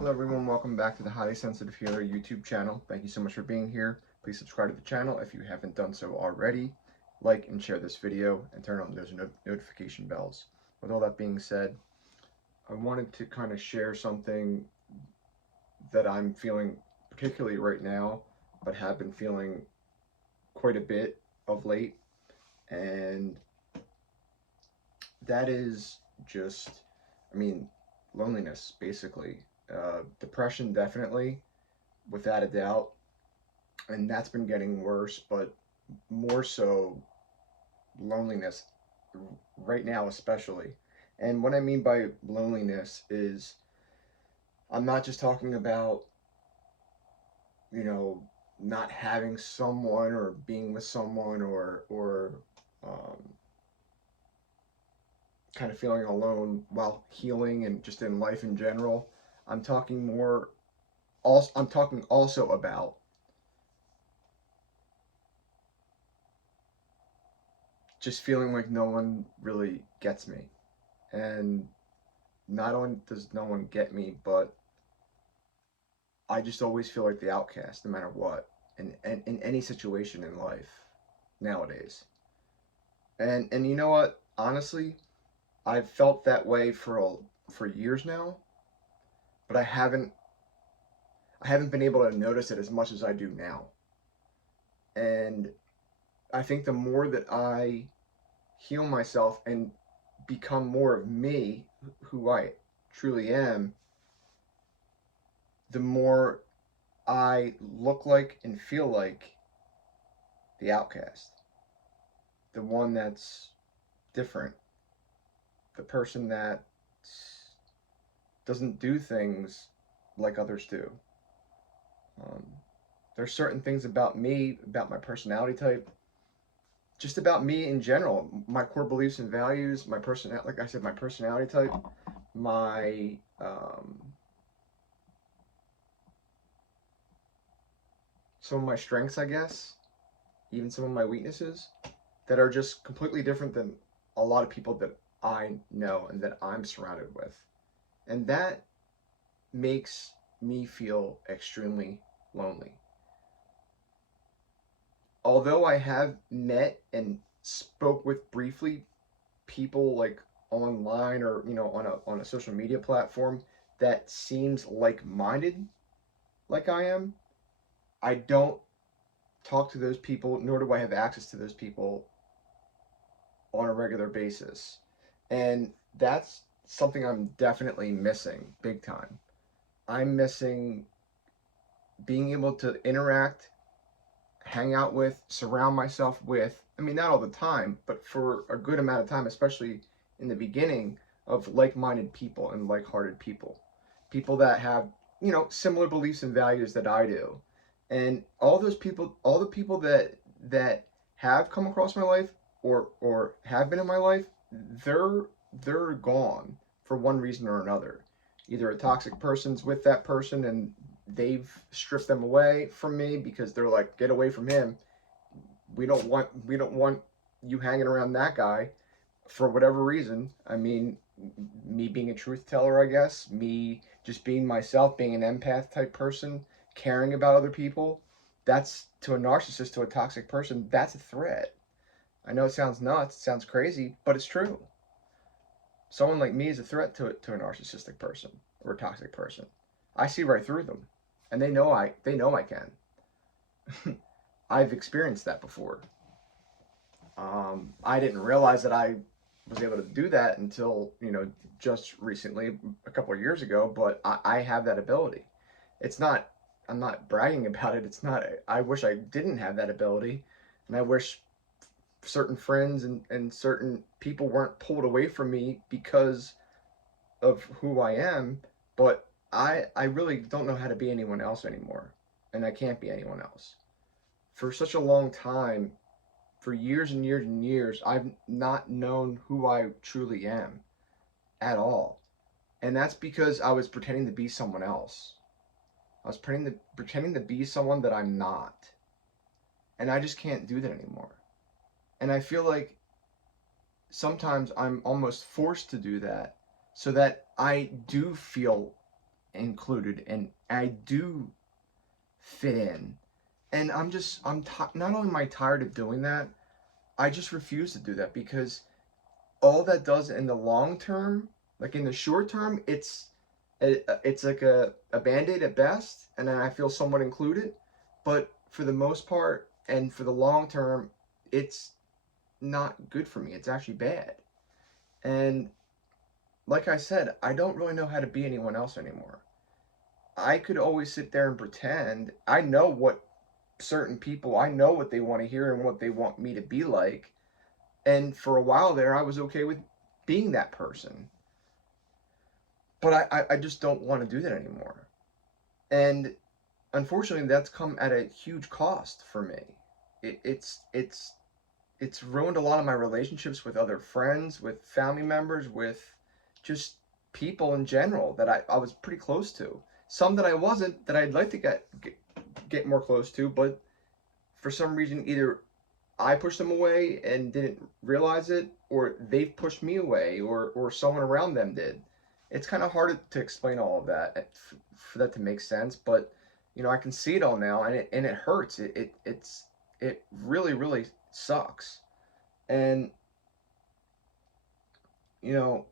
Hello everyone, welcome back to the Highly Sensitive Hero YouTube channel. Thank you so much for being here. Please subscribe to the channel if you haven't done so already. Like and share this video and turn on those notification bells. With all that being said, I wanted to kind of share something that I'm feeling particularly right now, but have been feeling quite a bit of late. And that is just, loneliness basically. Depression definitely, without a doubt, and that's been getting worse, but more so loneliness right now especially. And what I mean by loneliness is I'm not just talking about, you know, not having someone or being with someone or um, kind of feeling alone while healing and just in life in general. I'm talking more also I'm talking also about just feeling like no one really gets me. And not only does no one get me, but I just always feel like the outcast no matter what, in any situation in life nowadays. And you know what? Honestly, I've felt that way for years now, but I haven't been able to notice it as much as I do now. And I think the more that I heal myself and become more of me, who I truly am, the more I look like and feel like the outcast, the one that's different, the person that doesn't do things like others do. Um, there's certain things about me, about my personality type, just about me in general, my core beliefs and values, my personality, like I said, my personality type, my some of my strengths, I guess, even some of my weaknesses that are just completely different than a lot of people that I know and that I'm surrounded with. And that makes me feel extremely lonely. Although I have met and spoke with briefly people like online or on a social media platform that seems like-minded like I am, I don't talk to those people, nor do I have access to those people on a regular basis. And that's something I'm definitely missing big time. I'm missing being able to interact, hang out with, surround myself with, not all the time, but for a good amount of time, especially in the beginning, of like minded people and like hearted people. People that have, similar beliefs and values that I do. And all those people, all the people that have come across my life or have been in my life, they're they're gone for one reason or another. Either a toxic person's with that person and they've stripped them away from me because they're like, get away from him. We don't want you hanging around that guy for whatever reason. Me being a truth teller, I guess, me just being myself, being an empath type person, caring about other people. That's to a narcissist, to a toxic person, that's a threat. I know it sounds nuts, it sounds crazy, but it's true. Someone like me is a threat to a narcissistic person or a toxic person. I see right through them, and they know I can. I've experienced that before. I didn't realize that I was able to do that until just recently, a couple of years ago. But I have that ability. It's not. I'm not bragging about it. It's not. I wish I didn't have that ability, and I wish certain friends and certain people weren't pulled away from me because of who I am. But I really don't know how to be anyone else anymore, and I can't be anyone else. For such a long time, for years and years and years, I've not known who I truly am at all. And that's because I was pretending to be someone else. I was pretending to be someone that I'm not. And I just can't do that anymore. And I feel like sometimes I'm almost forced to do that so that I do feel included and I do fit in. And not only am I tired of doing that, I just refuse to do that because all that does in the long term, like in the short term, it's like a band-aid at best, and then I feel somewhat included. But for the most part and for the long term, it's not good for me. It's actually bad. And like I said, I don't really know how to be anyone else anymore. I could always sit there and pretend. I know what certain people, I know what they want to hear and what they want me to be like. And for a while there, I was okay with being that person. But I just don't want to do that anymore. And unfortunately, that's come at a huge cost for me. It's ruined a lot of my relationships with other friends, with family members, with just people in general that I was pretty close to. Some that I wasn't, that I'd like to get more close to, but for some reason, either I pushed them away and didn't realize it, or they've pushed me away, or someone around them did. It's kind of hard to explain all of that for that to make sense, but I can see it all now, and it hurts. It really really sucks. And you know,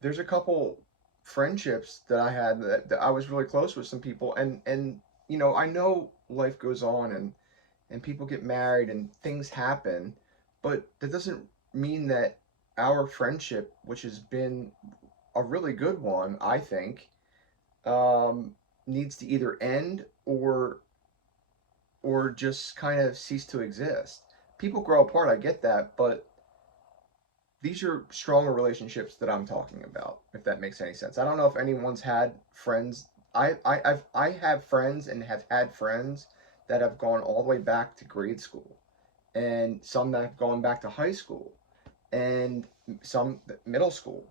there's a couple friendships that I had that I was really close with some people, and I know life goes on and people get married and things happen, but that doesn't mean that our friendship, which has been a really good one, I think, um, needs to either end or just kind of cease to exist. People grow apart, I get that, but these are stronger relationships that I'm talking about, if that makes any sense. I don't know if anyone's had friends. I have friends and have had friends that have gone all the way back to grade school, and some that have gone back to high school, and some middle school.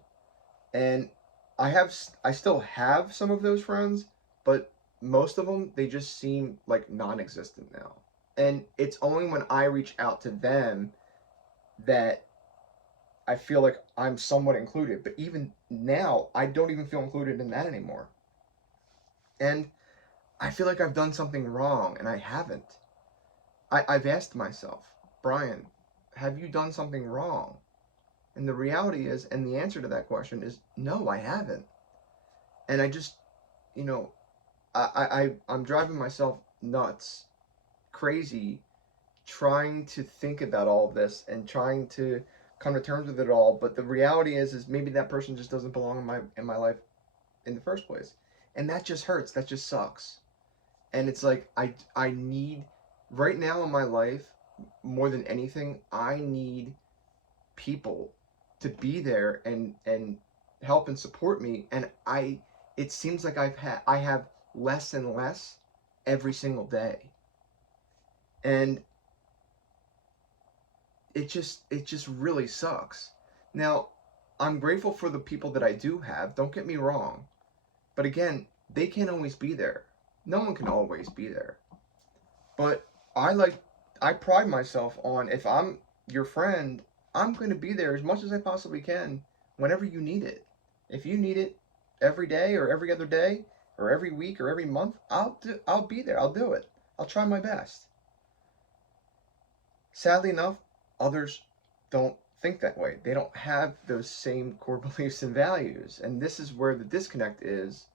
And I still have some of those friends, but most of them, they just seem like non-existent now. And it's only when I reach out to them that I feel like I'm somewhat included. But even now, I don't even feel included in that anymore. And I feel like I've done something wrong, and I haven't. I've asked myself, Brian, have you done something wrong? And the reality is, and the answer to that question is, no, I haven't. And I just, you know, I'm driving myself nuts, crazy, trying to think about all of this and trying to come to terms with it all. But the reality is maybe that person just doesn't belong in my life in the first place, and that just hurts. That just sucks. And it's like I need right now in my life more than anything. I need people to be there and help and support me. And it seems like I have less and less every single day, and it just really sucks. Now, I'm grateful for the people that I do have, don't get me wrong. But again, they can't always be there. No one can always be there. But I like I pride myself on, if I'm your friend, I'm going to be there as much as I possibly can whenever you need it. If you need it every day or every other day or every week or every month, I'll be there. I'll do it. I'll try my best. Sadly enough, others don't think that way. They don't have those same core beliefs and values. And this is where the disconnect is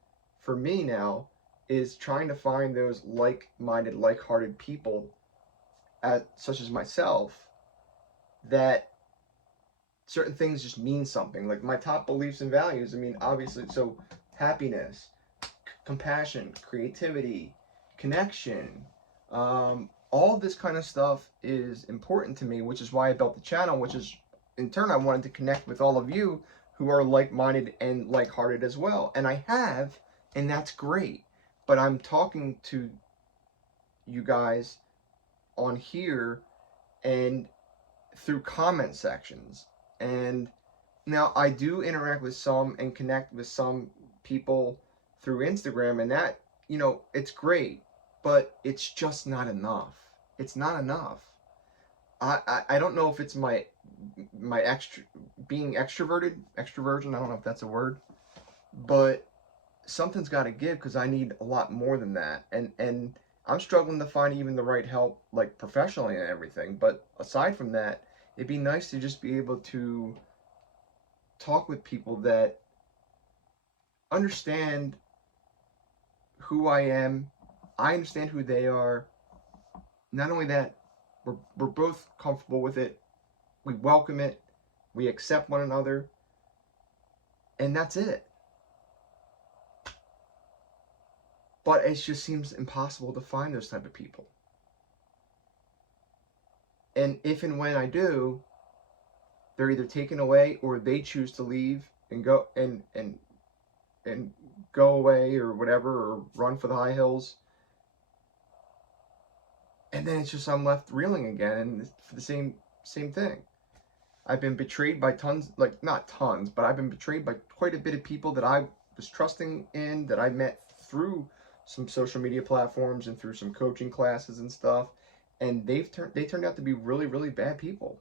for me now, is trying to find those like-minded, like-hearted people, such as myself, that certain things just mean something. Like my top beliefs and values, I mean, obviously, so happiness, compassion, creativity, connection, all this kind of stuff is important to me, which is why I built the channel, which is in turn I wanted to connect with all of you who are like-minded and like-hearted as well. And I have, and that's great. But I'm talking to you guys on here and through comment sections. And now I do interact with some and connect with some people through Instagram, and that, it's great, but it's just not enough. It's not enough. I don't know if it's my being extroversion. I don't know if that's a word, but something's got to give because I need a lot more than that. And I'm struggling to find even the right help, like professionally and everything. But aside from that, it'd be nice to just be able to talk with people that understand who I am. I understand who they are. Not only that, we're both comfortable with it. We welcome it. We accept one another. And that's it. But it just seems impossible to find those type of people. And if and when I do, they're either taken away or they choose to leave and go and go away or whatever, or run for the high hills. And then it's just I'm left reeling again, and for the same thing. I've been betrayed by tons, like not tons, but I've been betrayed by quite a bit of people that I was trusting in, that I met through some social media platforms and through some coaching classes and stuff. And they turned out to be really, really bad people,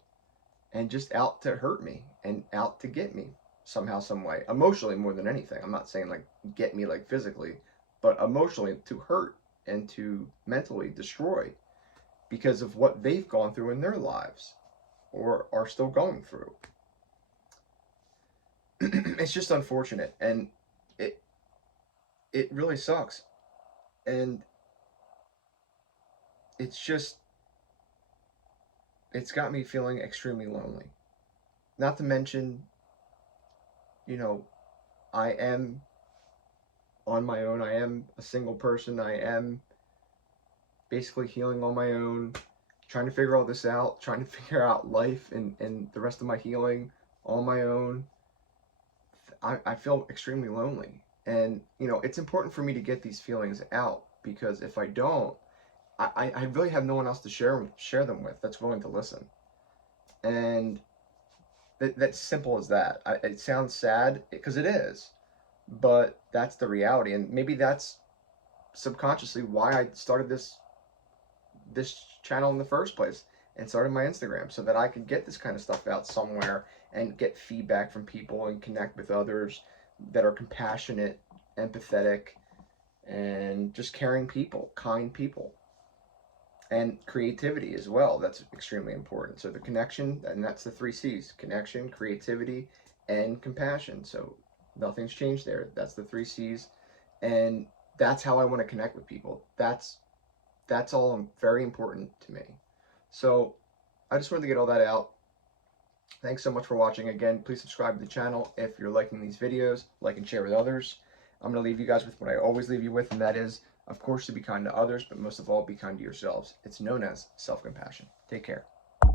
and just out to hurt me and out to get me somehow, some way, emotionally more than anything. I'm not saying like get me like physically, but emotionally to hurt and to mentally destroy because of what they've gone through in their lives or are still going through. It's just unfortunate, and it it really sucks, and it's just it's got me feeling extremely lonely. Not to mention, you know, I am on my own. I am a single person. I am basically healing on my own, trying to figure all this out, trying to figure out life and the rest of my healing on my own. I feel extremely lonely. And, it's important for me to get these feelings out because if I don't, I really have no one else to share them with that's willing to listen. And that's simple as that. It sounds sad because it is, but that's the reality. And maybe that's subconsciously why I started this channel in the first place and started my Instagram so that I could get this kind of stuff out somewhere and get feedback from people and connect with others that are compassionate, empathetic, and just caring people, kind people. And creativity as well. That's extremely important. So the connection, and that's the three C's: connection, creativity, and compassion. So nothing's changed there. That's the three C's. And that's how I want to connect with people. That's all very important to me. So I just wanted to get all that out. Thanks so much for watching. Again, please subscribe to the channel if you're liking these videos. Like and share with others. I'm going to leave you guys with what I always leave you with, and that is, of course, to be kind to others, but most of all, be kind to yourselves. It's known as self-compassion. Take care.